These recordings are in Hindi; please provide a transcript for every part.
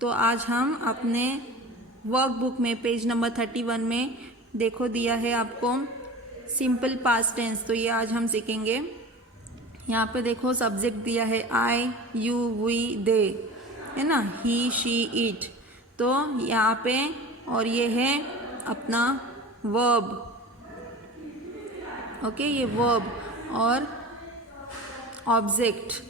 तो आज हम अपने वर्कबुक में पेज नंबर 31 में देखो दिया है आपको सिंपल पास्ट टेंस। तो ये आज हम सीखेंगे। यहाँ पे देखो सब्जेक्ट दिया है आई, यू, वी, दे, है ना, ही, शी, इट। तो यहाँ पे और ये है अपना वर्ब। ओके, ये वर्ब और ऑब्जेक्ट।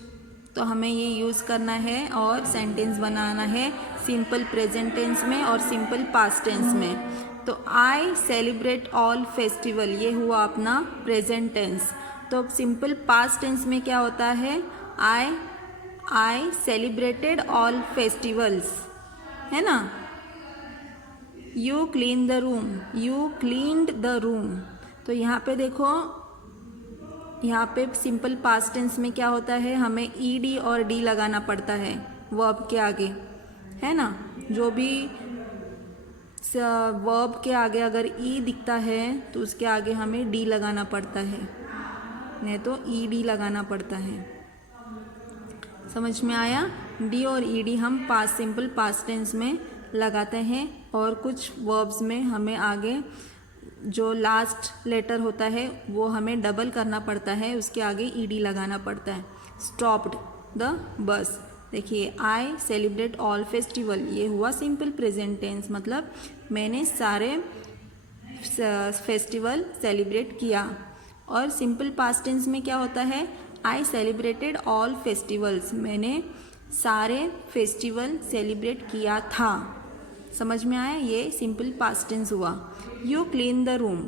तो हमें ये यूज़ करना है और सेंटेंस बनाना है सिंपल प्रेजेंट टेंस में और सिंपल पास्ट टेंस में। तो आई सेलिब्रेट ऑल फेस्टिवल, ये हुआ अपना प्रेजेंट टेंस। तो सिंपल पास्ट टेंस में क्या होता है, आई सेलिब्रेटेड ऑल फेस्टिवल्स, है ना। You clean the room, you cleaned the room. तो यहाँ पे देखो, यहाँ पे सिंपल पास्ट टेंस में क्या होता है, हमें ईडी और डी लगाना पड़ता है वर्ब के आगे, है ना। जो भी वर्ब के आगे अगर ई दिखता है तो उसके आगे हमें डी लगाना पड़ता है, नहीं तो ईडी लगाना पड़ता है। समझ में आया। डी और ईडी हम सिंपल पास्ट टेंस में लगाते हैं और कुछ वर्ब्स में हमें आगे जो लास्ट लेटर होता है वो हमें डबल करना पड़ता है, उसके आगे ईडी लगाना पड़ता है। स्टॉप्ड द बस, देखिए आई सेलिब्रेट ऑल फेस्टिवल, ये हुआ सिंपल प्रेजेंट टेंस, मतलब मैंने सारे फेस्टिवल सेलिब्रेट किया। और सिंपल पास्ट टेंस में क्या होता है, आई सेलिब्रेटेड ऑल फेस्टिवल्स, मैंने सारे फेस्टिवल सेलिब्रेट किया था। समझ में आया, ये सिंपल पास्ट टेंस हुआ। यू क्लीन द रूम,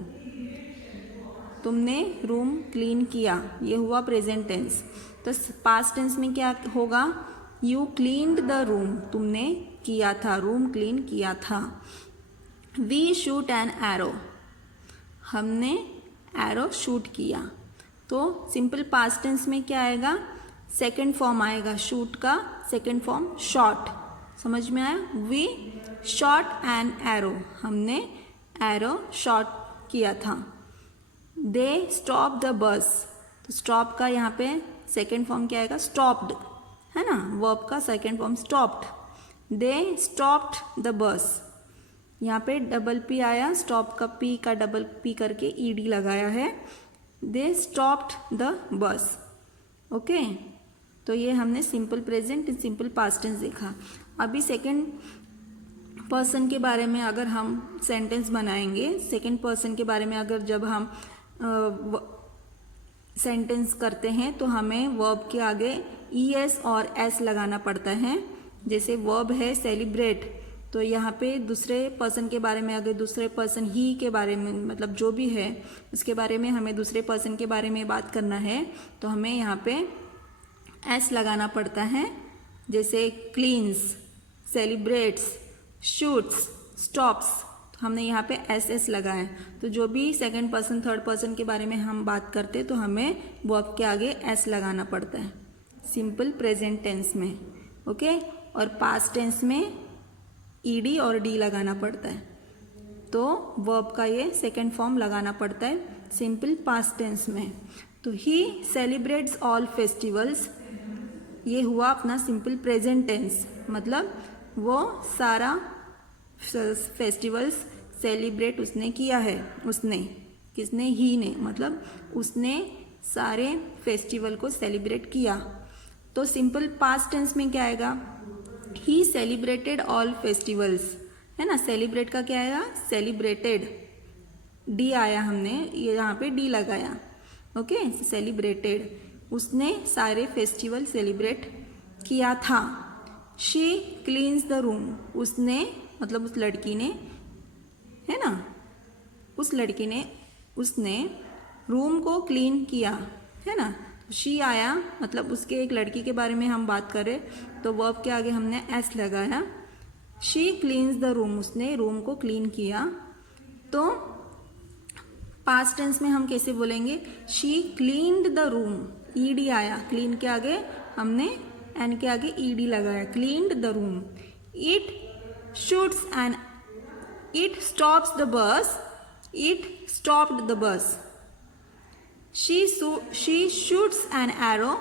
तुमने रूम क्लीन किया, ये हुआ प्रेजेंट टेंस। तो पास्ट टेंस में क्या होगा, यू क्लीन्ड द रूम, तुमने किया था, रूम क्लीन किया था। वी शूट एन एरो, हमने एरो शूट किया। तो सिंपल पास्ट टेंस में क्या आएगा, सेकंड फॉर्म आएगा शूट का, सेकंड फॉर्म शॉट। समझ में आया। वी शॉट एन एरो, हमने एरो शॉट किया था। दे स्टॉप द बस, तो स्टॉप का यहाँ पे सेकेंड फॉर्म क्या आएगा, स्टॉप्ड, है ना, वर्ब का second form stopped. They stopped the bus, यहाँ पे डबल पी आया, स्टॉप का पी का डबल पी करके ईडी लगाया है। They stopped the bus. Okay, तो ये हमने simple present simple past tense देखा। अभी सेकेंड पर्सन के बारे में अगर हम सेंटेंस बनाएंगे, सेकेंड पर्सन के बारे में अगर जब हम सेंटेंस करते हैं तो हमें वर्ब के आगे ES और S लगाना पड़ता है। जैसे वर्ब है सेलिब्रेट, तो यहाँ पे दूसरे पर्सन के बारे में अगर दूसरे पर्सन ही के बारे में, मतलब जो भी है उसके बारे में हमें दूसरे पर्सन के बारे में बात करना है तो हमें यहाँ पे S लगाना पड़ता है। जैसे क्लीन्स, सेलिब्रेट्स, शूट्स, स्टॉप्स, तो हमने यहाँ पे SS लगाया है। तो जो भी सेकंड पर्सन थर्ड पर्सन के बारे में हम बात करते तो हमें वर्ब के आगे S लगाना पड़ता है सिंपल प्रेजेंट टेंस में। ओके, और पास्ट टेंस में ED और D लगाना पड़ता है। तो वर्ब का ये सेकंड फॉर्म लगाना पड़ता है सिंपल पास्ट टेंस में। तो ही सेलिब्रेट्स ऑल फेस्टिवल्स, ये हुआ अपना सिंपल प्रेजेंट टेंस, मतलब वो सारा फेस्टिवल्स सेलिब्रेट उसने किया है। उसने, किसने, ही ने, मतलब उसने सारे फेस्टिवल को सेलिब्रेट किया। तो सिंपल पास्ट टेंस में क्या आएगा, ही सेलिब्रेटेड ऑल फेस्टिवल्स, है ना। सेलिब्रेट का क्या आएगा, सेलिब्रेटेड, डी आया, हमने ये यहाँ पे डी लगाया। ओके, सेलिब्रेटेड, उसने सारे फेस्टिवल सेलिब्रेट किया था। शी क्लीन्स द रूम, उसने, मतलब उस लड़की ने, है ना, उस लड़की ने, उसने रूम को क्लीन किया, है ना। शी आया, मतलब उसके एक लड़की के बारे में हम बात करें तो वर्ब के आगे हमने एस लगाया। शी क्लीन्स द रूम, उसने रूम को क्लीन किया। तो पास्ट टेंस में हम कैसे बोलेंगे, she cleaned the room, ED आया, क्लीन के आगे हमने एन के आगे ईडी लगाया, cleaned the room. It shoots and it stops the bus, it stopped the bus. She shoots an arrow,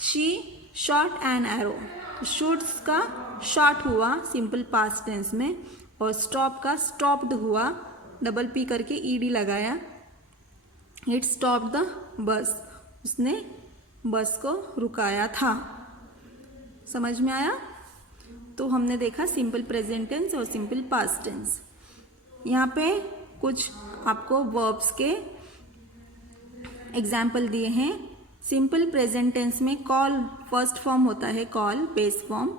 she shot an arrow. Shoots का शॉट हुआ सिंपल पास्ट टेंस में, और स्टॉप का स्टॉप्ड हुआ, डबल पी करके ईडी लगाया। इट स्टॉप द बस, उसने बस को रुकाया था। समझ में आया? तो हमने देखा सिंपल प्रेजेंट टेंस और सिंपल पास्ट टेंस। यहाँ पे कुछ आपको वर्ब्स के एग्जाम्पल दिए हैं। सिंपल प्रेजेंट टेंस में कॉल फर्स्ट फॉर्म होता है, कॉल बेस फॉर्म,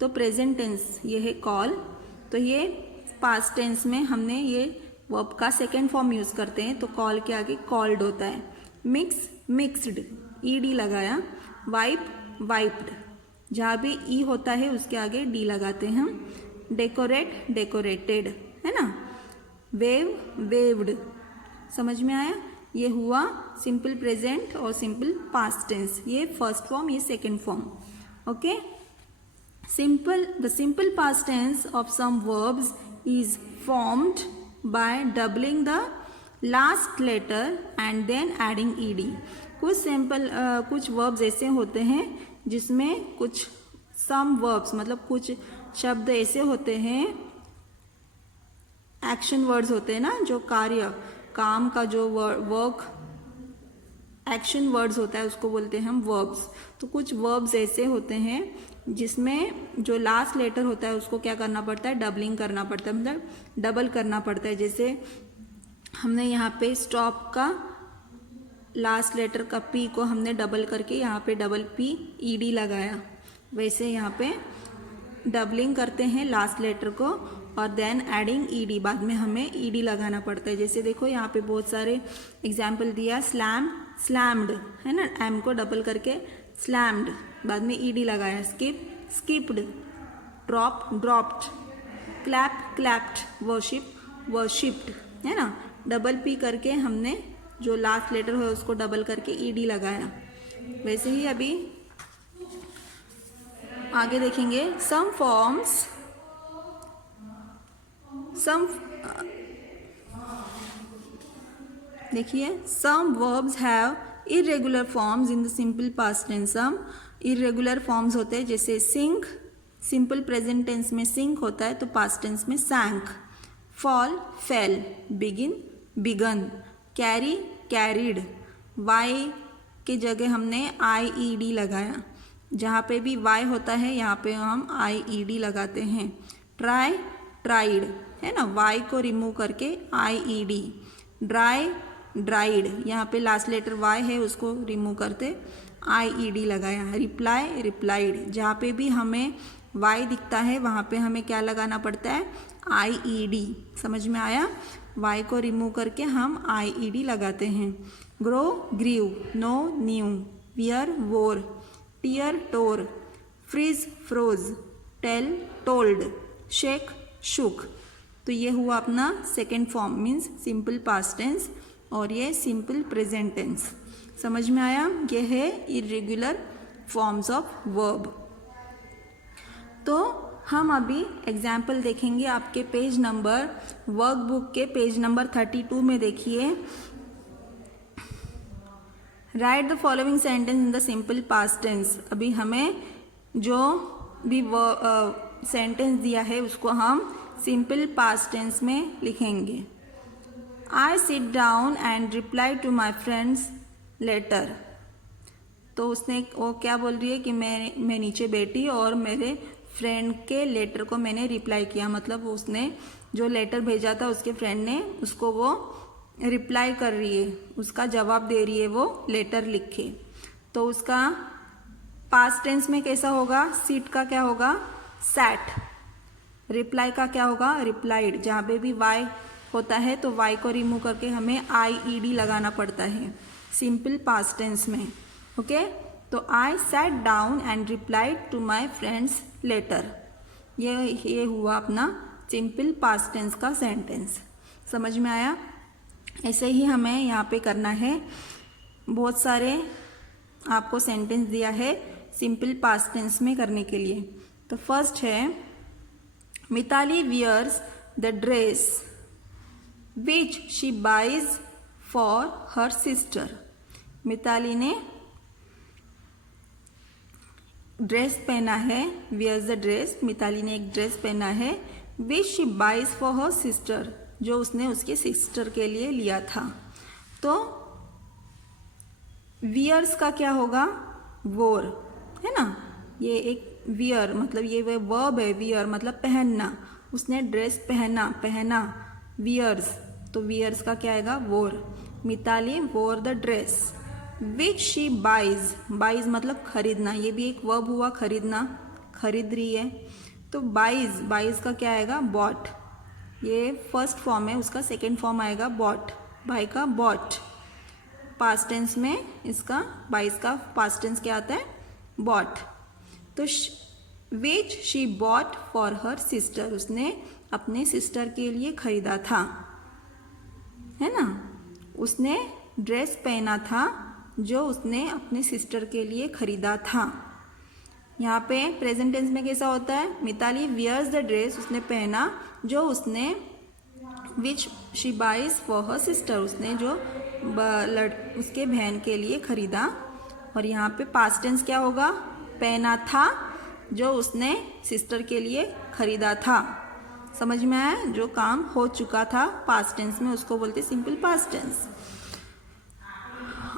तो प्रेजेंट टेंस ये है कॉल। तो ये पास्ट टेंस में हमने ये वर्ब का सेकेंड फॉर्म यूज करते हैं, तो कॉल के आगे कॉल्ड होता है। मिक्स मिक्स्ड, ईडी लगाया। वाइप वाइप्ड, जहाँ भी ई होता है उसके आगे डी लगाते हैं हम। डेकोरेट डेकोरेटेड, है ना। वेव वेव्ड, समझ में आया? ये हुआ सिंपल प्रेजेंट और सिंपल पास्ट टेंस, ये फर्स्ट फॉर्म, ये second form. Okay, the simple past tense of some verbs is formed by doubling the last letter and then adding ED. कुछ वर्ब्स ऐसे होते हैं जिसमें कुछ सम वर्ब्स, मतलब कुछ शब्द ऐसे होते हैं, एक्शन वर्ड्स होते हैं ना, जो कार्य, काम का जो वर्क एक्शन वर्ड्स होता है उसको बोलते हैं हम वर्ब्स। तो कुछ वर्ब्स ऐसे होते हैं जिसमें जो लास्ट लेटर होता है उसको क्या करना पड़ता है, डबलिंग करना पड़ता है, मतलब डबल करना पड़ता है। जैसे हमने यहाँ पे स्टॉप का लास्ट लेटर का पी को हमने डबल करके यहाँ पे डबल पी ईडी लगाया, वैसे यहाँ पे डबलिंग करते हैं लास्ट लेटर को और देन एडिंग ईडी, बाद में हमें ईडी लगाना पड़ता है। जैसे देखो यहाँ पे बहुत सारे एग्जाम्पल दिया, स्लैम स्लैम्ड, है ना, एम को डबल करके स्लैम्ड, बाद में ईडी लगाया। Skip skipped, drop dropped, clap clapped, worship worshipped, है ना। डबल पी करके हमने जो लास्ट लेटर है उसको डबल करके ईडी लगाया। वैसे ही अभी आगे देखेंगे। सम फॉर्म्स, देखिए, some verbs have irregular forms in the simple past tense. Some irregular forms होते हैं, जैसे सिंक, सिंपल प्रेजेंट टेंस में सिंक होता है तो पास्ट टेंस में sank. Fall fell, begin began, carry carried, Y के जगह हमने आई ई डी लगाया, जहाँ पे भी वाई होता है यहाँ पे हम आई ई डी लगाते हैं। ट्राई ट्राइड, है ना, वाई को रिमूव करके आई ई डी। ड्राई ड्राइड, यहाँ पे लास्ट लेटर वाई है उसको रिमूव करते आई ई डी लगाया। रिप्लाई रिप्लाइड, जहाँ पे भी हमें वाई दिखता है वहाँ पे हमें क्या लगाना पड़ता है, आई ई डी। समझ में आया? वाई को रिमूव करके हम आई ई डी लगाते हैं। Grow grew, know new, wear wore, tear tore, freeze froze, tell told, shake shook. तो ये हुआ अपना second form, means simple past tense, और ये सिंपल प्रेजेंट टेंस। समझ में आया? ये है इरेगुलर फॉर्म्स ऑफ वर्ब। तो हम अभी एग्जाम्पल देखेंगे आपके पेज नंबर, वर्कबुक के पेज नंबर 32 में। देखिए, write the following sentence in the simple past tense. अभी हमें जो भी सेंटेंस दिया है उसको हम सिंपल पास्ट टेंस में लिखेंगे। I sit down and reply to my friend's letter. तो उसने, वो क्या बोल रही है कि मैं नीचे बैठी और मेरे फ्रेंड के लेटर को मैंने रिप्लाई किया, मतलब उसने जो लेटर भेजा था उसके फ्रेंड ने, उसको वो रिप्लाई कर रही है, उसका जवाब दे रही है वो लेटर लिख के। तो उसका पास्ट टेंस में कैसा होगा? सीट का क्या होगा? सैट। रिप्लाई का क्या होगा? रिप्लाइड। जहाँ पे भी वाई होता है तो वाई को रिमूव करके हमें आई ई डी लगाना पड़ता है सिंपल पास्ट टेंस में। ओके, तो I sat down and replied to my friend's letter. ये हुआ अपना सिंपल पास्ट टेंस का सेंटेंस। समझ में आया? ऐसे ही हमें यहाँ पे करना है। बहुत सारे आपको सेंटेंस दिया है सिंपल पास्ट टेंस में करने के लिए। तो फर्स्ट है, Mitali wears the dress which she buys for her sister. Mitali ने ड्रेस पहना है, वियर्स द ड्रेस, मिताली ने एक ड्रेस पहना है, which she buys for her sister, जो उसने उसके सिस्टर के लिए लिया था। तो वियर्स का क्या होगा, वोर, है ना। ये एक वियर मतलब ये वर्ब है, वियर मतलब पहनना, उसने ड्रेस पहना वियर्स, तो वियर्स का क्या आएगा, wore. Mitali wore the dress which she buys, buys मतलब खरीदना, ये भी एक वर्ब हुआ, खरीदना, खरीद रही है। तो बाइज का क्या आएगा, बॉट, ये फर्स्ट फॉर्म है, उसका सेकेंड फॉर्म आएगा बॉट, बाई का बॉट। पास्ट टेंस में इसका बाइज का पास्ट टेंस क्या आता है, बॉट। तो which she bought for her sister, उसने अपने सिस्टर के लिए खरीदा था, है ना। उसने ड्रेस पहना था जो उसने अपने सिस्टर के लिए खरीदा था। यहाँ पे प्रेजेंट टेंस में कैसा होता है, मिताली वियर्स द ड्रेस, उसने पहना जो उसने, which she buys for her sister, उसने जो उसके बहन के लिए खरीदा। और यहाँ पे पास्ट टेंस क्या होगा, पहना था जो उसने सिस्टर के लिए खरीदा था। समझ में आया, जो काम हो चुका था पास्ट टेंस में उसको बोलते simple past tense.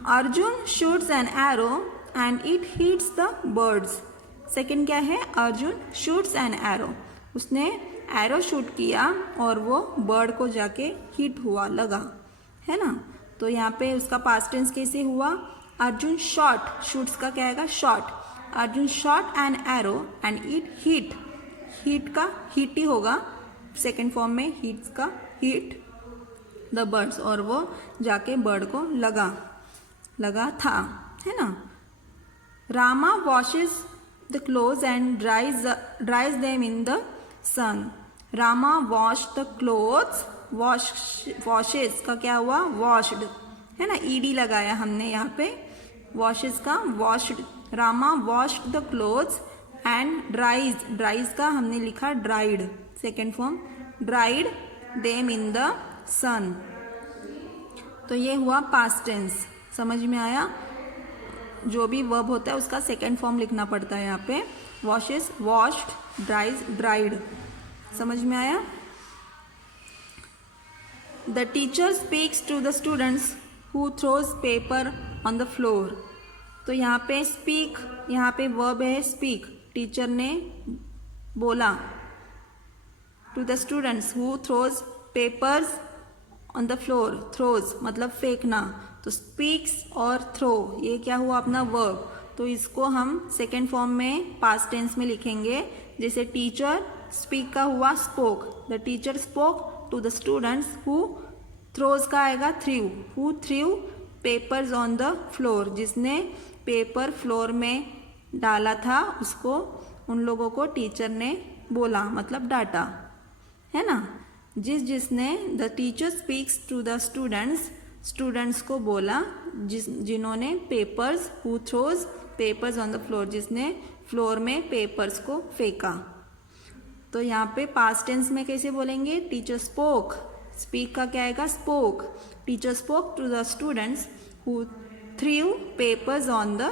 Arjun shoots an arrow and it hits the birds. Second क्या है, अर्जुन शूट्स एन एरो, उसने एरो शूट किया और वो बर्ड को जाके हिट हुआ, लगा, है ना। तो यहाँ पे उसका पास्ट टेंस कैसे हुआ, अर्जुन शॉट, शूट्स का क्या आएगा, shot. Arjun shot an arrow and it hit, hit का हिट ही होगा सेकेंड फॉर्म में, हिट्स का हिट द बर्ड्स, और वो जाके बर्ड को लगा था, है ना। Rama washes the clothes and dries them in the sun. Rama wash the clothes, washes का क्या हुआ, वॉश्ड, है ना, ईडी लगाया हमने यहाँ पे, वॉशेज का washed. Rama washed the clothes and dries का हमने लिखा dried, second form, dried them in the sun. तो ये हुआ पास्ट टेंस, समझ में आया। जो भी वर्ब होता है उसका सेकेंड फॉर्म लिखना पड़ता है यहाँ पे, वॉशेज वॉश्ड, ड्राइज ड्राइड, समझ में आया। The teacher speaks to the students who throws paper on the floor. तो यहाँ पे स्पीक, यहाँ पे वर्ब है स्पीक, टीचर ने बोला to the students who throws papers on the floor, throws मतलब फेंकना, तो स्पीक्स और थ्रो ये क्या हुआ अपना वर्ब, तो इसको हम सेकेंड फॉर्म में पास्ट टेंस में लिखेंगे। जैसे टीचर स्पीक का हुआ spoke, the teacher spoke to the students who throws का आएगा threw, who threw papers on the floor, जिसने पेपर फ्लोर में डाला था उसको, उन लोगों को टीचर ने बोला मतलब डांटा, है ना। जिसने the teacher speaks to the students को बोला, जिन्होंने papers, who throws papers on the floor, जिसने फ्लोर में पेपर्स को फेंका। तो यहाँ पे पास्ट टेंस में कैसे बोलेंगे, टीचर स्पोक, स्पीक का क्या आएगा, spoke, teacher spoke to the students who threw papers on the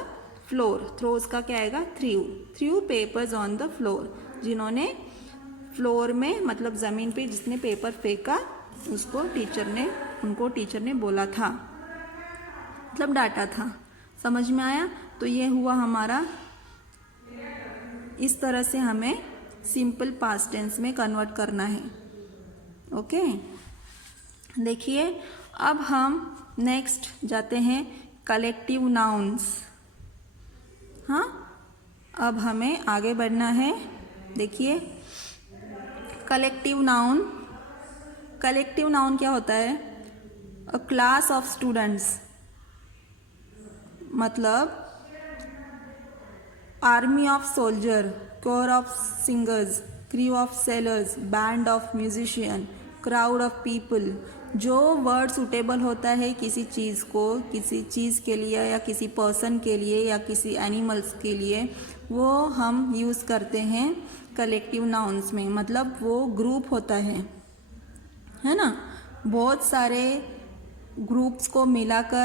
floor, throws का क्या आएगा, threw papers on the floor, जिन्होंने फ्लोर में मतलब ज़मीन पे जिसने पेपर फेंका उसको उनको टीचर ने बोला था, मतलब डांटा था। समझ में आया। तो ये हुआ हमारा, इस तरह से हमें सिंपल पास्ट टेंस में कन्वर्ट करना है। ओके, देखिए अब हम नेक्स्ट जाते हैं कलेक्टिव नाउन्स। हाँ, अब हमें आगे बढ़ना है। देखिए कलेक्टिव नाउन क्या होता है, अ क्लास ऑफ स्टूडेंट्स, मतलब army of soldier, core of singers, crew of sellers, band of musician, crowd of people. जो वर्ड सुटेबल होता है किसी चीज़ को, किसी चीज़ के लिए या किसी पर्सन के लिए या किसी एनिमल्स के लिए, वो हम यूज़ करते हैं कलेक्टिव नाउन्स में। मतलब वो ग्रुप होता है ना, बहुत सारे ग्रुप्स को मिलाते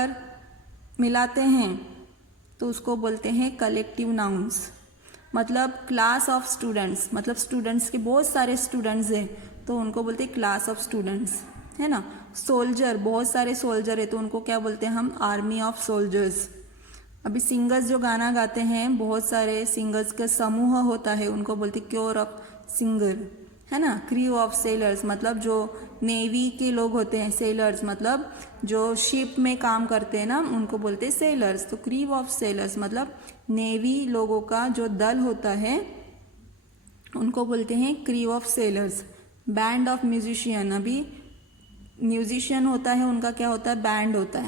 हैं तो उसको बोलते हैं कलेक्टिव नाउन्स। मतलब क्लास ऑफ स्टूडेंट्स, मतलब स्टूडेंट्स के बहुत सारे स्टूडेंट्स हैं तो उनको बोलते हैं क्लास ऑफ स्टूडेंट्स, है ना। सोल्जर, बहुत सारे सोल्जर है तो उनको क्या बोलते हैं हम, आर्मी ऑफ सोल्जर्स। अभी सिंगर्स जो गाना गाते हैं, बहुत सारे सिंगर्स का समूह होता है, उनको बोलते हैं क्योर ऑफ सिंगर, है ना। क्रू ऑफ सेलर्स, मतलब जो नेवी के लोग होते हैं, सेलर्स मतलब जो शिप में काम करते हैं ना, उनको बोलते हैं सेलर्स। तो क्रू ऑफ सेलर्स मतलब नेवी लोगों का जो दल होता है उनको बोलते हैं crew of sellers. Band of musician, अभी म्यूजिशियन होता है उनका क्या होता है, बैंड होता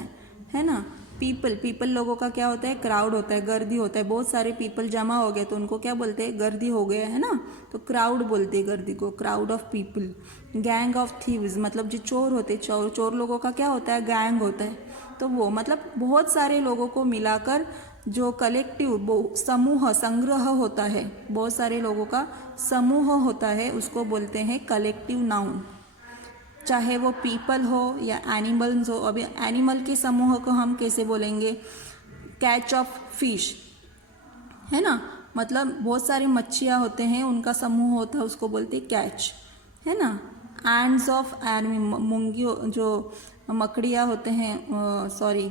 है ना। पीपल लोगों का क्या होता है, क्राउड होता है, गर्दी होता है, बहुत सारे पीपल जमा हो गए तो उनको क्या बोलते हैं, गर्दी हो गया, है ना, तो क्राउड बोलते हैं गर्दी को, crowd of people. Gang of thieves, मतलब जो चोर होते हैं, चोर लोगों का क्या होता है, गैंग होता है, तो वो मतलब बहुत सारे लोगों को मिलाकर जो कलेक्टिव समूह, संग्रह होता है, बहुत सारे लोगों का समूह होता है, उसको बोलते हैं कलेक्टिव नाउन। चाहे वो पीपल हो या एनिमल्स हो। अभी एनिमल के समूह को हम कैसे बोलेंगे, कैच ऑफ फिश, है ना, मतलब बहुत सारी मच्छियाँ होते हैं उनका समूह होता है, उसको बोलते हैं कैच, है ना। एंड्स ऑफ एनिमल, मुंगी जो मकड़ियाँ होते हैं, सॉरी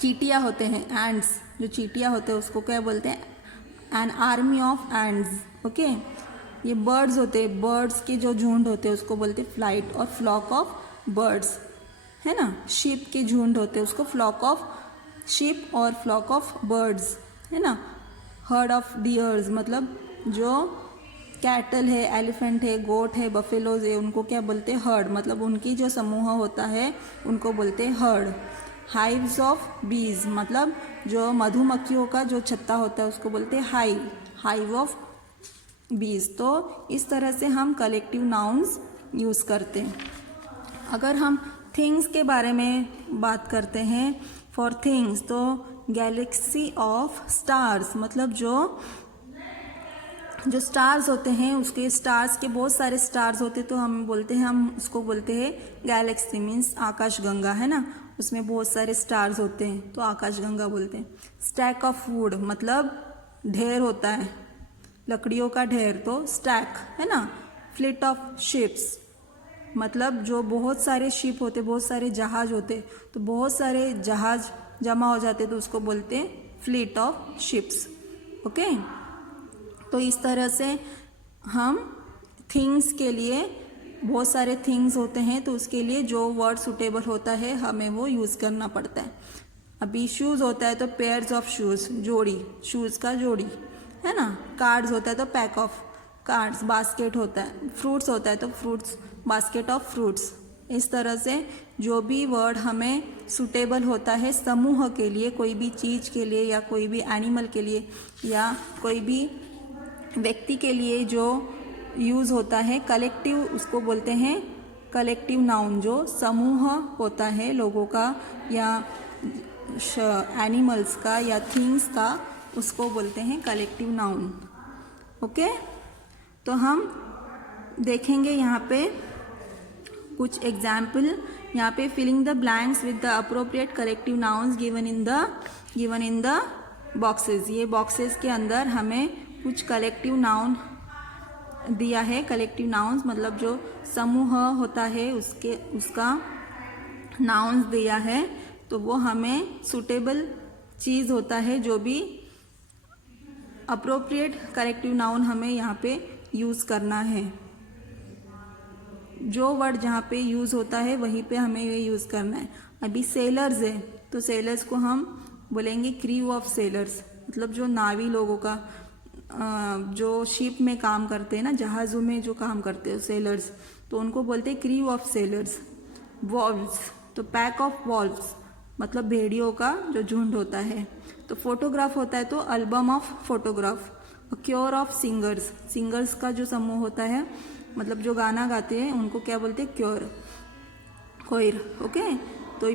चींटियाँ होते हैं, एंड्स जो चींटियाँ होते हैं उसको क्या बोलते हैं, an army of ends, okay. ये बर्ड्स होते हैं, बर्ड्स के जो झुंड होते हैं उसको बोलते हैं फ्लाइट और फ्लॉक ऑफ बर्ड्स, है ना। शिप के झुंड होते हैं उसको फ्लॉक ऑफ शिप और फ्लॉक ऑफ बर्ड्स, है ना। हर्ड ऑफ डियर्स, मतलब जो कैटल है, एलिफेंट है, गोट है, बफेलोज है, उनको क्या बोलते हैं, हर्ड, मतलब उनकी जो समूह होता है उनको बोलते हैं हर्ड। हाइव्स ऑफ बीज, मतलब जो मधुमक्खियों का जो छत्ता होता है उसको बोलते हैं हाइव, हाइव ऑफ बीज। तो इस तरह से हम कलेक्टिव नाउन्स यूज़ करते हैं। अगर हम थिंग्स के बारे में बात करते हैं, फॉर थिंग्स, तो गैलेक्सी ऑफ स्टार्स, मतलब जो स्टार्स होते हैं, उसके स्टार्स के बहुत सारे स्टार्स होते हैं तो हम बोलते हैं, हम उसको बोलते हैं गैलेक्सी, मीन्स आकाशगंगा, है ना, उसमें बहुत सारे स्टार्स होते हैं तो आकाशगंगा बोलते हैं। स्टैक ऑफ वुड, मतलब ढेर होता है, लकड़ियों का ढेर, तो स्टैक, है ना। फ्लीट ऑफ शिप्स, मतलब जो बहुत सारे शिप होते, बहुत सारे जहाज होते, तो बहुत सारे जहाज जमा हो जाते तो उसको बोलते हैं फ्लीट ऑफ शिप्स, ओके। तो इस तरह से हम थिंग्स के लिए, बहुत सारे थिंग्स होते हैं तो उसके लिए जो वर्ड सुटेबल होता है हमें वो यूज़ करना पड़ता है। अभी शूज़ होता है तो पेयर्स ऑफ शूज़, जोड़ी, शूज़ का जोड़ी, है ना। कार्ड्स होता है तो पैक ऑफ कार्ड्स, बास्केट होता है। फ्रूट्स होता है तो फ्रूट्स, बास्केट ऑफ फ्रूट्स। इस तरह से जो भी वर्ड हमें सुटेबल होता है समूह के लिए, कोई भी चीज़ के लिए या कोई भी एनिमल के लिए या कोई भी व्यक्ति के लिए जो यूज़ होता है, कलेक्टिव, उसको बोलते हैं कलेक्टिव नाउन। जो समूह होता है लोगों का या एनिमल्स का या थिंग्स का, उसको बोलते हैं कलेक्टिव नाउन, ओके। तो हम देखेंगे यहाँ पे कुछ एग्जाम्पल, यहाँ पे filling the blanks with the appropriate collective nouns given in the boxes. ये बॉक्सेस के अंदर हमें कुछ कलेक्टिव नाउन दिया है। कलेक्टिव नाउन्स मतलब जो समूह होता है उसका नाउन्स दिया है, तो वो हमें सुटेबल चीज़ होता है, जो भी अप्रोप्रिएट कलेक्टिव नाउन हमें यहाँ पे यूज़ करना है। जो वर्ड जहाँ पे यूज़ होता है वहीं पे हमें ये यूज़ करना है। अभी सेलर्स है तो सेलर्स को हम बोलेंगे क्रू ऑफ सेलर्स, मतलब जो नावी लोगों का, जो शिप में काम करते हैं ना, जहाज़ों में जो काम करते हैं सेलर्स, तो उनको बोलते हैं क्रू ऑफ सेलर्स। वॉल्व्स, तो पैक ऑफ वॉल्व्स, मतलब भेड़ियों का जो झुंड होता है। तो फोटोग्राफ होता है तो album of photograph. Cure of singers, singers का जो समूह होता है, मतलब जो गाना गाते हैं उनको क्या बोलते हैं, क्योर, कोयर, ओके। तो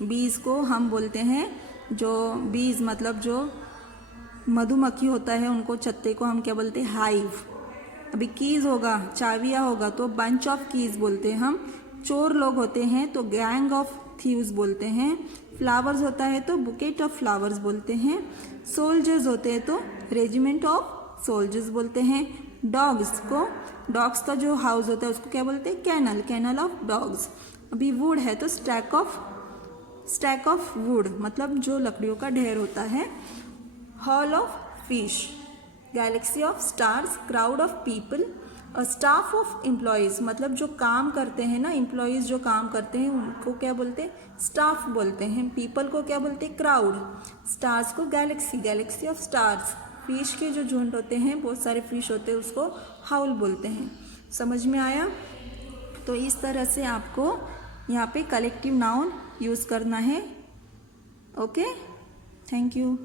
बीज को हम बोलते हैं, जो बीज मतलब जो मधुमक्खी होता है उनको, छत्ते को हम क्या बोलते हैं, हाइव। अभी कीज होगा, चाबियाँ होगा तो बंच ऑफ कीज बोलते हैं हम। चोर लोग होते हैं तो गैंग ऑफ थीव्स बोलते हैं। फ्लावर्स होता है तो बुकेट ऑफ फ्लावर्स बोलते हैं। सोल्जर्स होते हैं तो रेजिमेंट ऑफ सोल्जर्स बोलते हैं। डॉग्स का जो हाउस होता है उसको क्या बोलते हैं? Kennel of dogs. अभी वुड है तो स्टैक ऑफ वुड, मतलब जो लकड़ियों का ढेर होता है। Hall of fish, Galaxy of stars, crowd of people, staff of employees, मतलब जो काम करते हैं ना, एम्प्लॉयज़ जो काम करते हैं उनको क्या बोलते हैं? स्टाफ बोलते हैं। पीपल को क्या बोलते हैं? क्राउड। स्टार्स को गैलेक्सी ऑफ स्टार्स। फिश के जो झुंड होते हैं, बहुत सारे फिश होते हैं, उसको हाउल बोलते हैं। समझ में आया? तो इस तरह से आपको यहाँ पे कलेक्टिव नाउन यूज़ करना है। Okay, thank you.